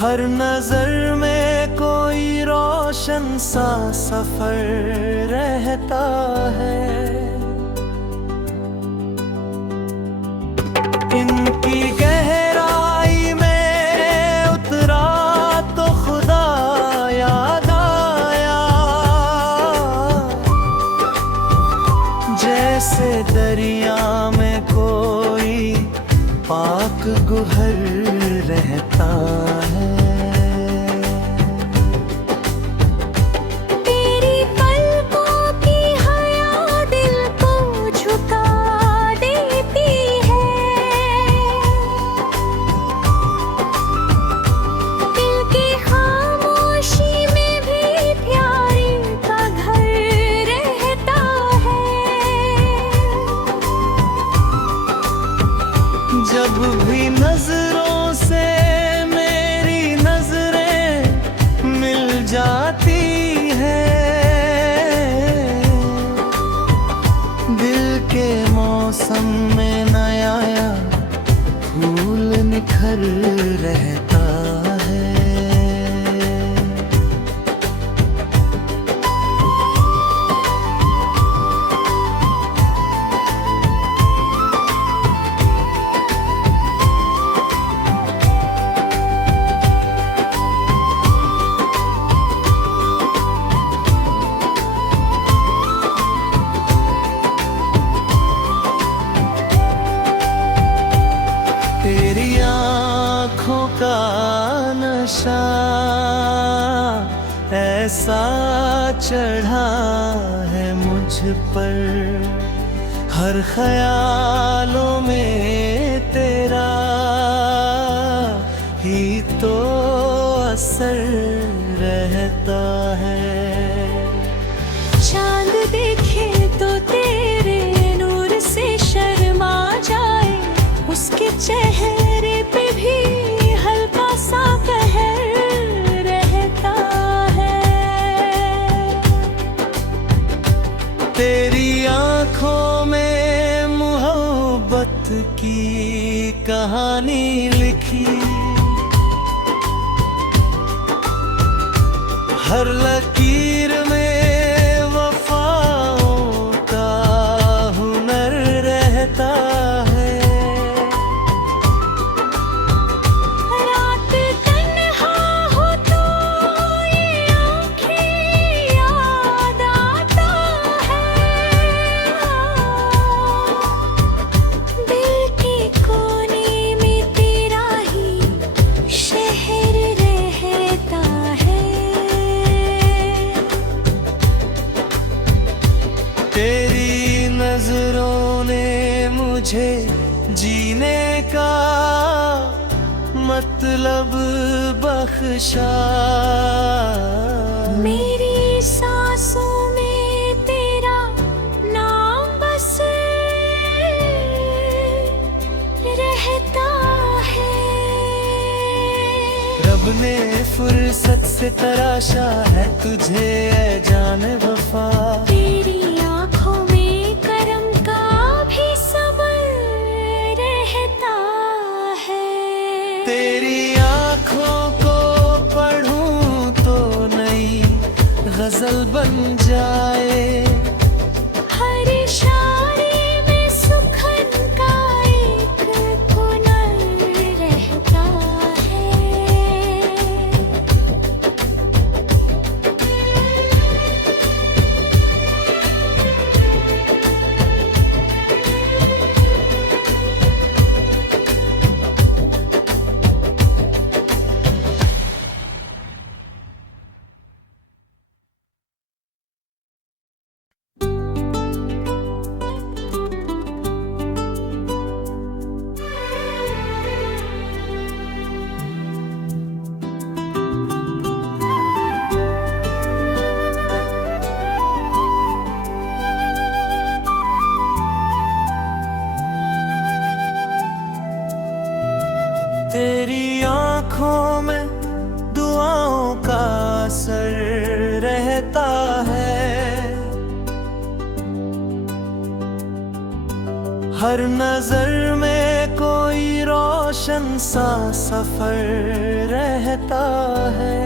हर नजर में कोई रोशन सा सफर रहता है। इनकी गहराई में उतरा तो खुदा याद आया, जैसे दरिया में कोई पाक गुहर रहता है। तेरी पलकों की हया दिल को झुका देती है। दिल की खामोशी में भी प्यारे का घर रहता है। जब भी नजरों से मेरी नजरें मिल जाती हैं, दिल के मौसम में नया फूल निखर रहता है। तेरी आँखों का नशा ऐसा चढ़ा है मुझ पर, हर ख्यालों में तेरा ही तो असर रहता है। चांद देखे तो तेरे नूर से शर्मा जाए, उसके चेहरे पे भी हल्का सा कहर रहता है। तेरी आँखों में मोहब्बत की कहानी लिखी, हर लकीर में वफाओं का हुनर रहता है। रात तन्हा हो तो ये आँखें याद आता है। दिल के कोने में तेरा ही शहर रहता है। तेरी नजरों ने मुझे जीने का मतलब बख्शा, मेरी सांसों में तेरा नाम बस रहता है। रब ने फुर्सत से तराशा है तुझे ऐ जान वफा। तेरी आँखों में करम का भी सबर रहता है। तेरी आँखों को पढ़ूं तो नई गजल बन जाए, हर इशारे में सुखन का एक हुनर रहता है। तेरी आँखों में दुआओं का असर रहता है। हर नजर में कोई रोशन रोशन सा सफर रहता है।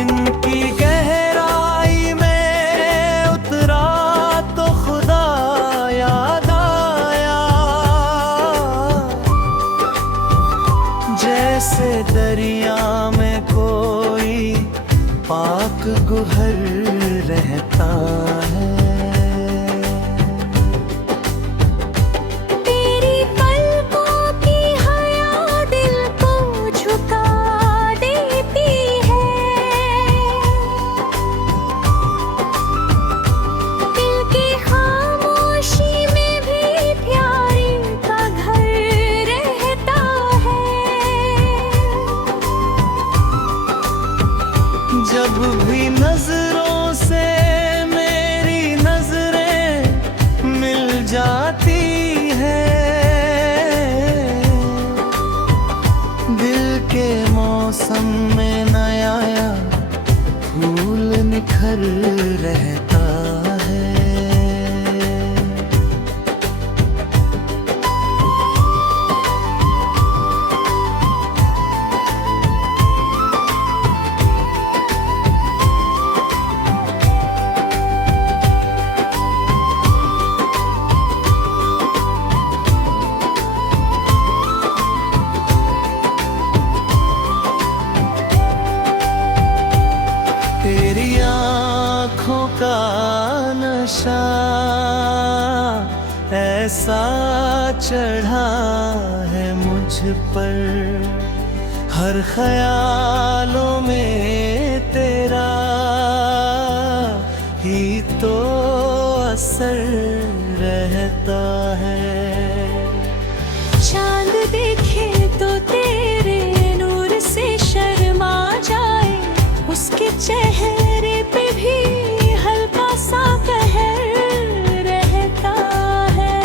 इनकी गहराई में उतरा तो खुदा याद आया, जैसे दरिया में कोई पाक गुहर रहता है। तेरी पलकों की हया दिल को झुका देती है। दिल की खामोशी में भी प्यारे का घर रहता है। जब भी नजरों से मेरी नजरें मिल जाती है, दिल के मौसम में नया फूल निखर रहता है। तेरी आँखों का नशा ऐसा चढ़ा है मुझ पर, हर ख्यालों में तेरा ही तो असर रहता है। चांद देखे तो तेरे नूर से शर्मा जाए, उसके चेहरे पे भी हल्का सा कहर रहता है।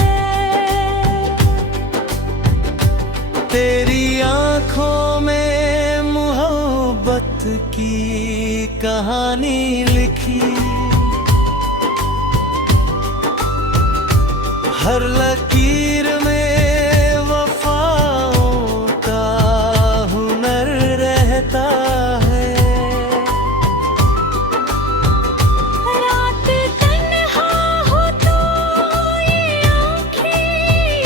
तेरी आँखों में मोहब्बत की कहानी लिखी, हर लकीर में वफाओं का हुनर रहता है। रात तन्हा हो तो ये आँखें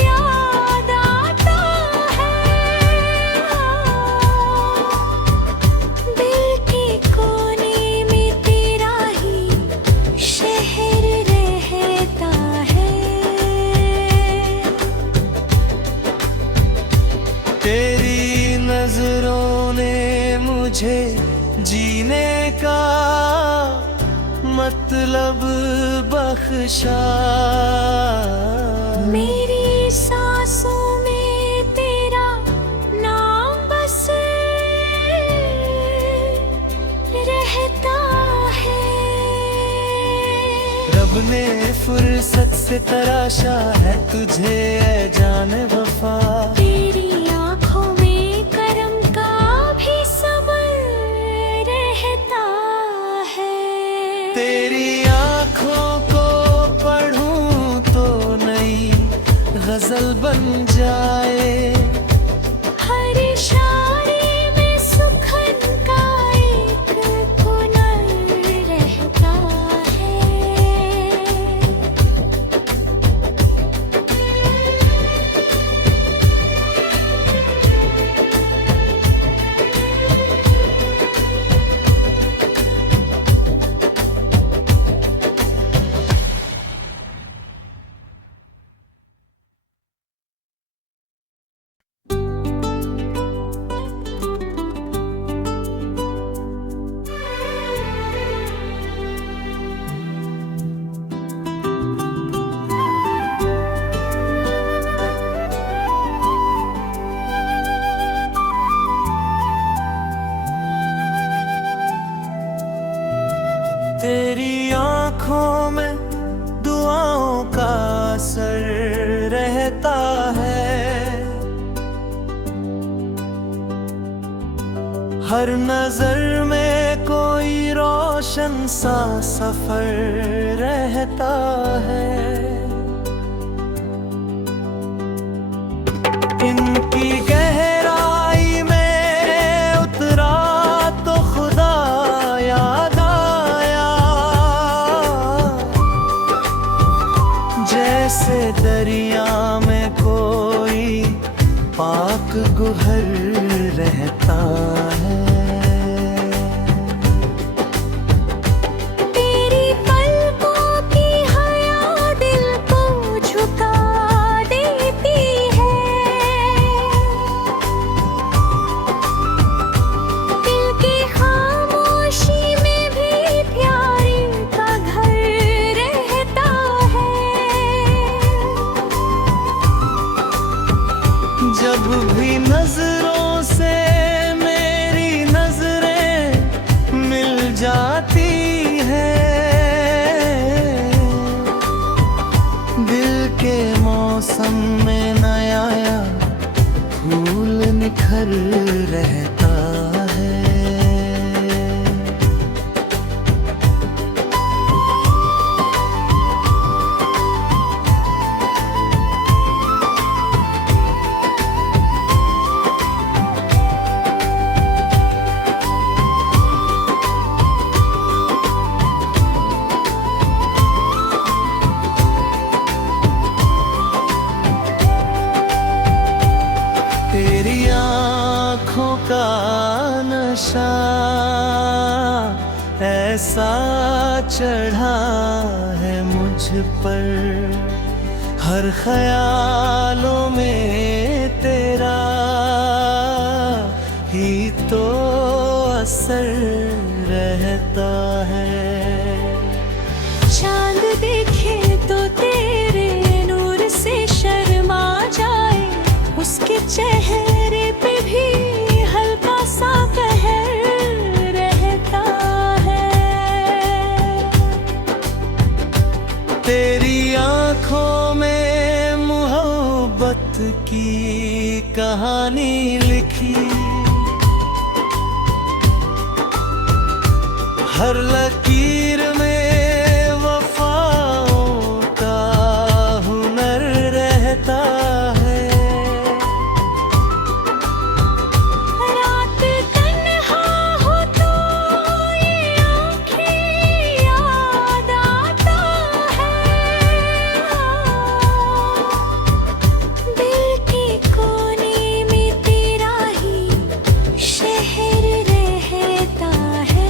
याद आता है। दिल के कोने में तेरा ही शहर रहता है। तेरी नजरों ने मुझे जीने का मतलब बख्शा, मेरी सांसों में तेरा नाम बस रहता है। रब ने फुर्सत से तराशा है तुझे ऐ जान वफा। तेरी आँखों में करम का भी सबर रहता है। तेरी आँखों को पढ़ूं तो नई गजल बन जाए, हर इशारे में सुखन का एक हुनर रहता है। तेरी आँखों में दुआओं का असर रहता है, हर नजर में कोई रोशन सा सफर रहता है। दरिया में कोई पाक गुहर रहता है। तेरी पलकों की हया दिल को झुका देती है। दिल की खामोशी में भी प्यारे का घर रहता है। जब भी नजरों से मेरी नजरें मिल जाती है, दिल के मौसम में नया फूल निखर रहता है। तेरी आँखों का नशा ऐसा चढ़ा है मुझ पर, हर ख्यालों में तेरा ही तो असर रहता है। चांद देखे तो तेरे नूर से शर्मा जाए, उसके चेहरे पे भी हल्का सा कहर रहता है। तेरी आँखों में मोहब्बत की कहानी लिखी, हर लकीर में वफाओं का हुनर रहता है। रात तन्हा हो तो ये आँखें याद आता है। दिल के कोने में तेरा ही शहर रहता है।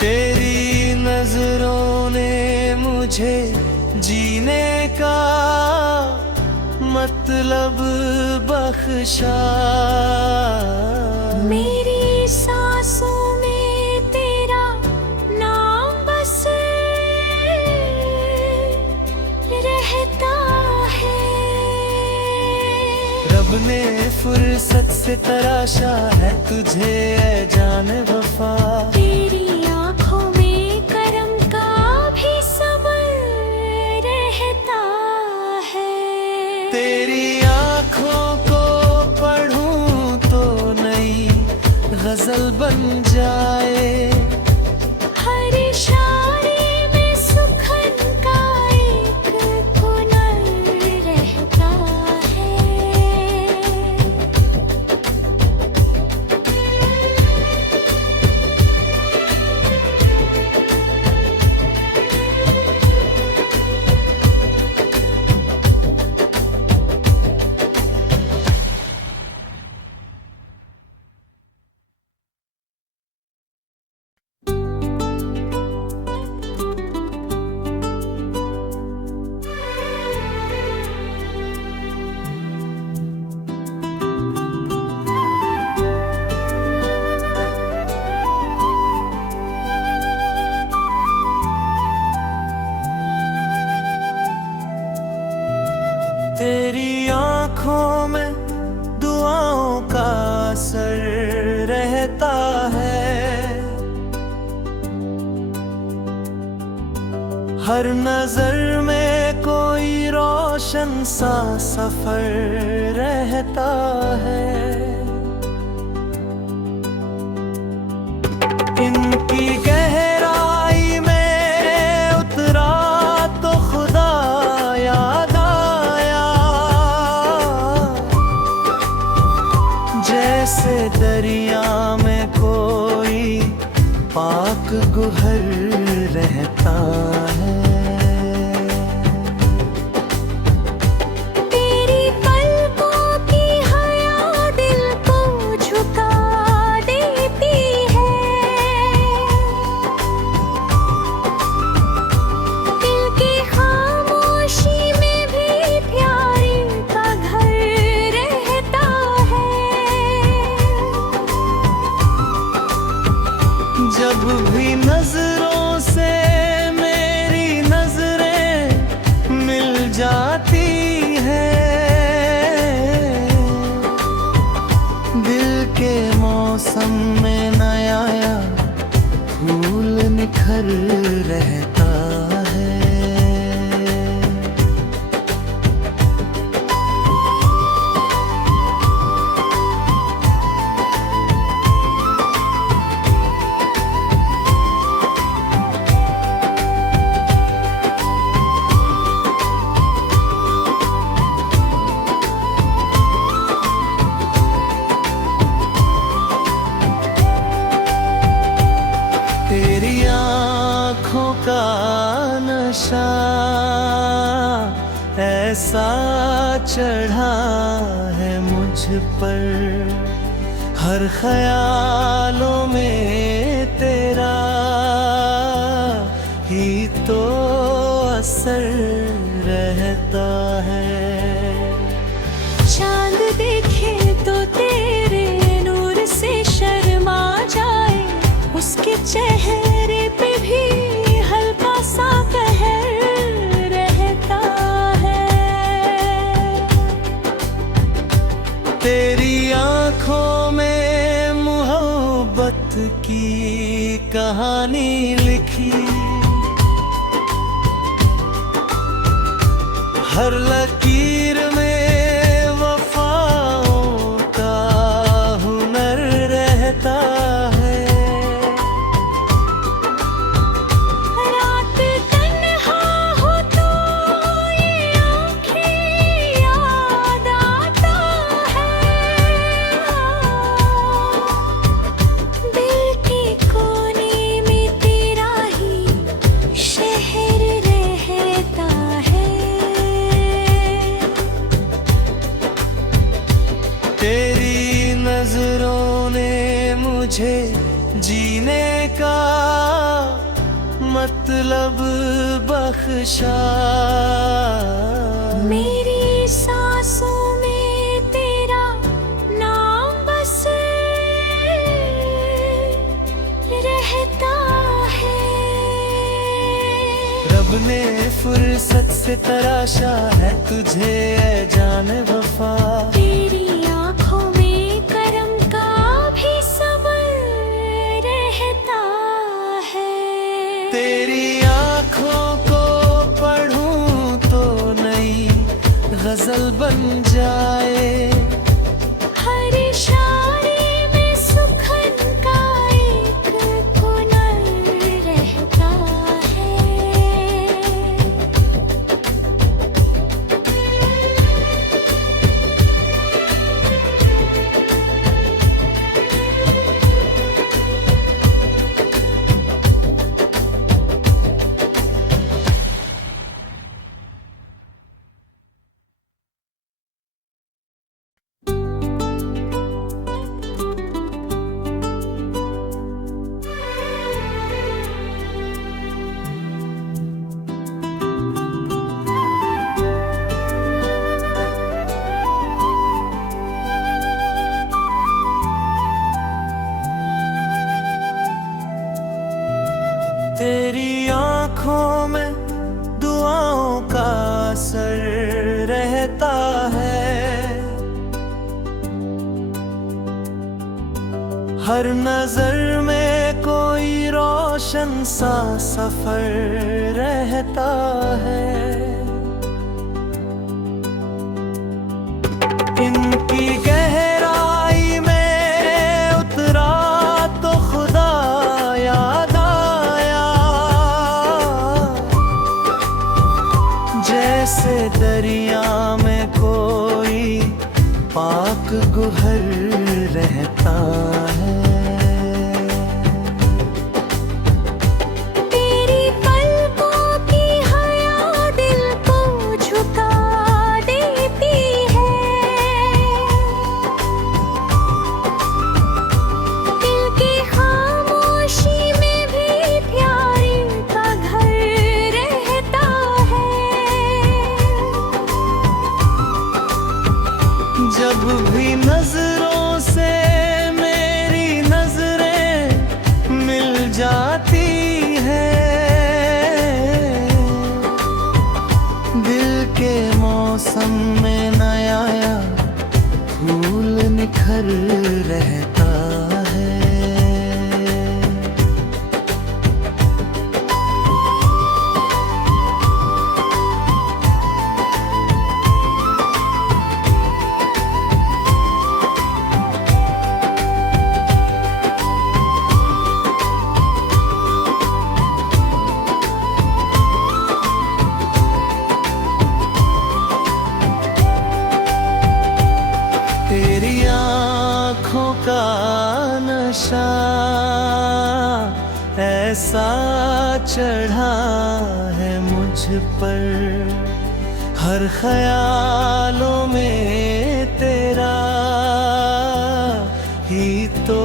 तेरी नजरों ने मुझे जीने का मतलब बख्शा, मेरी सांसों में तेरा नाम बस रहता है। रब ने फुर्सत से तराशा है तुझे ऐ जान वफा। तेरी आँखों में करम का भी सबर रहता है। तेरी आँखों को पढ़ूं तो नई गजल बन जाए, हर इशारे में सुखन का एक हुनर रहता है। तेरी आँखों में दुआओं का असर रहता है, हर नजर में कोई रोशन सा सफर रहता है। इनकी गहराई में उतरा तो खुदा याद आया, जैसे दरिया में कोई पाक गुहर रहता घर रहता है। तेरी आँखों का नशा ऐसा चढ़ा है मुझ पर, हर ख्यालों में तेरा ही तो असर रहता है। चांद देखे तो तेरे नूर से शर्मा जाए, उसके चेहरे पे भी हल्का सा कहर रहता है। तेरी आँखों में मोहब्बत की कहानी लिखी, हर लकीर में वफाओं का हुनर रहता है। रात तन्हा हो तो ये आँखें याद आता है, दिल के कोने में तेरा ही शहर रहता है। तेरी नजरों ने मुझे जीने का मतलब बख्शा, मेरी सांसों में तेरा नाम बस रहता है। रब ने फुर्सत से तराशा है तुझे ऐ जान वफा, तेरी आँखों में करम का भी सबर रहता है। तेरी आँखों को पढ़ूं तो नई गजल बन जाए, हर इशारे में सुखन का एक हुनर रहता है। तेरी आँखों में दुआओं का असर रहता है, हर नजर में कोई रोशन सा सफर रहता है। इनकी गहराई में उतरा तो खुदा याद आया, जैसे दरिया में कोई पाक गुहर रहता है। तेरी पलकों की हया दिल को झुका देती है, दिल की खामोशी में भी प्यार का घर रहता है। ऐसा चढ़ा है मुझ पर, हर ख्यालों में तेरा ही तो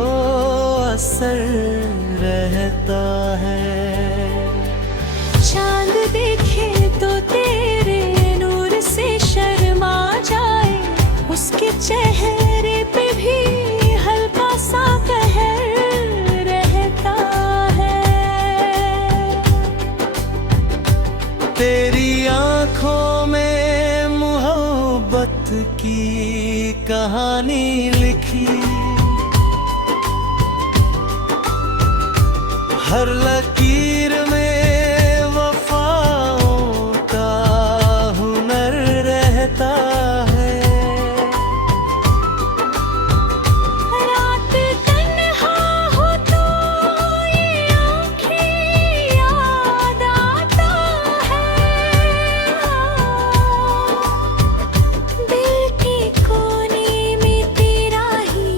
असर रहता है। चांद देखे तो तेरे नूर से शर्मा जाए, उसके चेहरे पे भी हल्का सा कहर रहता है। तेरी आंखों में मोहब्बत की कहानी लिखी, हर लकीर में वफाओं का हुनर रहता है। रात तन्हा हो तो ये आँखें याद आता है, दिल के कोने में तेरा ही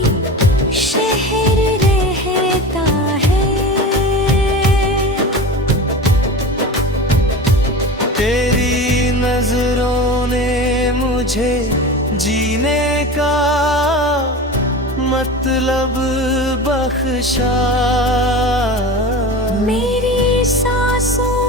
शहर रहता है। तेरी नजरों ने मुझे जीने का मतलब बख्शा, मेरी सांसों